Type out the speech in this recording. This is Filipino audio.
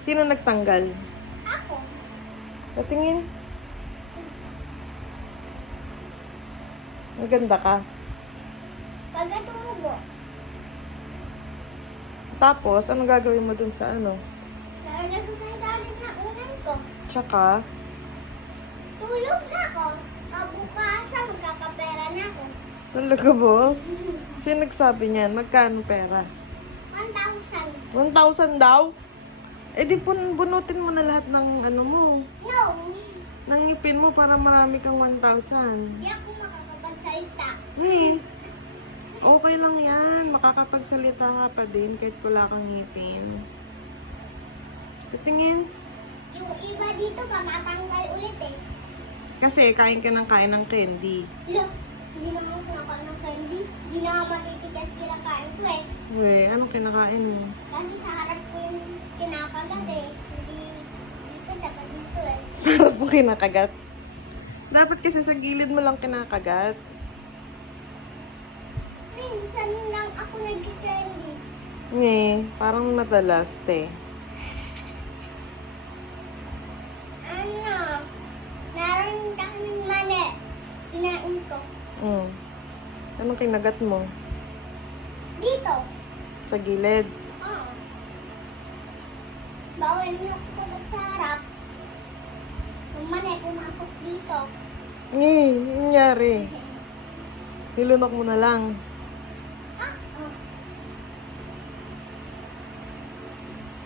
Sino nagtanggal? Ako. Patingin. Maganda ka. Pagka tumubo, Tapos, ano gagawin mo dun sa ano? lalagay ko sa ilalim na unan ko. Tsaka, Tulog na ako. Kabukasan, magkakapera na ako. talaga ba? Sino nagsabi niyan? Magkano pera? 1,000. 1,000 daw? Eh di bunutin mo na lahat ng ano mo. No! Ng ngipin mo para marami kang 1,000. Di ako makakapagsalita. Eh, okay lang yan. Makakapagsalita ka pa din kahit wala kang ngipin. Titingin. Yung iba dito, matatanggal ulit eh. Kasi kain ka ng kain ng candy. Look, hindi naman kumakain ng candy. Hindi na nga matitigas kinakain ko eh. Uwe, anong kinakain mo? Kasi sa harap ko yung kinakagat eh. Hindi dito, dapat dito eh. Sarap mo kinakagat. Dapat kasi sa gilid mo lang kinakagat. Minsan lang ako nag-candy. Parang madalas, te. Ano? Meron kaming mani. Kinain ko. Anong kinagat mo? Dito. Sa gilid. Oo. Bawal mo kagat sa harap. Yung mani pumasok dito. Nangyari. Nilunok mo na lang.